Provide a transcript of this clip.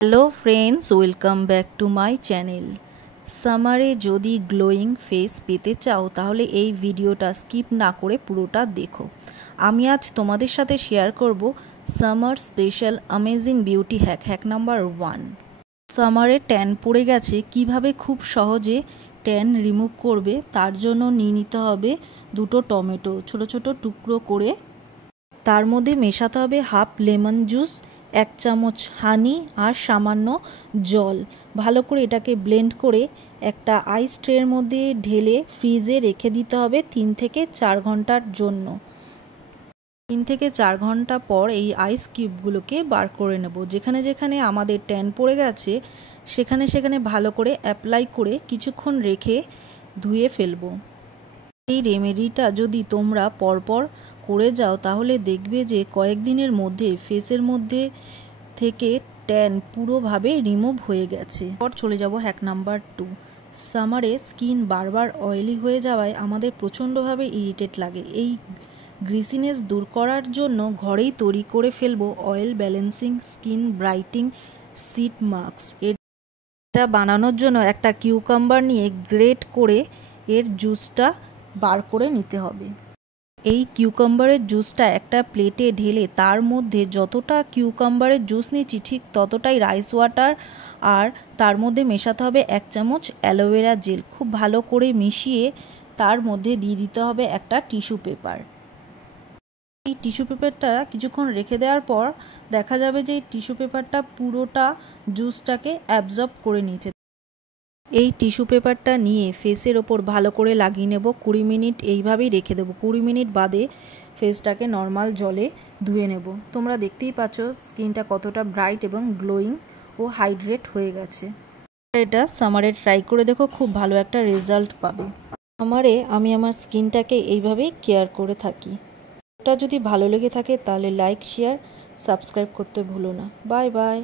Hello friends, welcome back to my channel. সামারে যদি glowing face পেতে চাও তাহলে এই ভিডিওটা স্কিপ না করে পুরোটা দেখো। আমি আজ তোমাদের সাথে শেয়ার করব summer special amazing beauty hack number 1। সামারে ট্যান পড়ে গেছে, কিভাবে খুব সহজে ট্যান রিমুভ করবে তার জন্য নিয়ে নিতে হবে দুটো টমেটো ছোট ছোট টুকরো করে। তার মধ্যে মেশাতে হবে হাফ লেমন জুস, 1 চামচ হানি আর সামান্য জল। ভালো করে এটাকে ব্লেন্ড করে একটা আইস ট্রের মধ্যে ঢেলে ফ্রিজে রেখে দিতে হবে 3 থেকে 4 ঘন্টার জন্য। 3 থেকে 4 ঘন্টা পর এই আইস কিউবগুলোকে বার করে নেব। যেখানে যেখানে আমাদের ট্যান পড়ে গেছে সেখানে সেখানে ভালো করে অ্যাপ্লাই করে কিছুক্ষণ রেখে ধুয়ে ফেলবো। এই রেমেডিটা যদি তোমরা পরপর করে যাও তাহলে দেখবে যে কয়েকদিনের মধ্যে ফেসের মধ্যে থেকে ট্যান পুরোভাবে রিমুভ হয়ে গেছে। পর চলে যাব হ্যাক নাম্বার 2। সামারে স্কিন বারবার অয়েলি হয়ে যাওয়ায় আমাদের প্রচণ্ডভাবে ইরিটেট লাগে। এই গ্রিসিনেস দূর করার জন্য ঘরেই তৈরি করে ফেলবো oil balancing skin brightening seat mask. এটা বানানোর জন্য একটা কিউকাম্বার নিয়ে গ্রেট করে এর জুসটা বার করে নিতে হবে। এই কিউকাম্বারের জুসটা একটা প্লেটে ঢেলে তার মধ্যে যতটা কিউকাম্বারের জুস নিচ্ছি ঠিক ততটাই রাইস ওয়াটার আর তার মধ্যে মেশাতে হবে 1 চামচ অ্যালোভেরা জেল। খুব ভালো করে মিশিয়ে তার মধ্যে দিয়ে দিতে হবে একটা টিস্যু পেপার। এই টিস্যু পেপারটা কিছুক্ষণ রেখে দেওয়ার পর দেখা যাবে যে এই টিস্যু পেপারটা পুরোটা জুসটাকে অ্যাবজর্ব করে নিয়েছে। এই টিস্যু পেপারটা নিয়ে ফেসের ওপর ভালো করে লাগিয়ে নেব। 20 মিনিট এইভাবেই রেখে দেবো। 20 মিনিট বাদে ফেসটাকে নর্মাল জলে ধুয়ে নেব। তোমরা দেখতেই পাচ্ছ স্কিনটা কতটা ব্রাইট এবং গ্লোয়িং ও হাইড্রেট হয়ে গেছে। এটা সামারে ট্রাই করে দেখো, খুব ভালো একটা রেজাল্ট পাবে। সামারে আমি আমার স্কিনটাকে এইভাবেই কেয়ার করে থাকি। এটা যদি ভালো লেগে থাকে তাহলে লাইক, শেয়ার, সাবস্ক্রাইব করতে ভুলো না। Bye bye.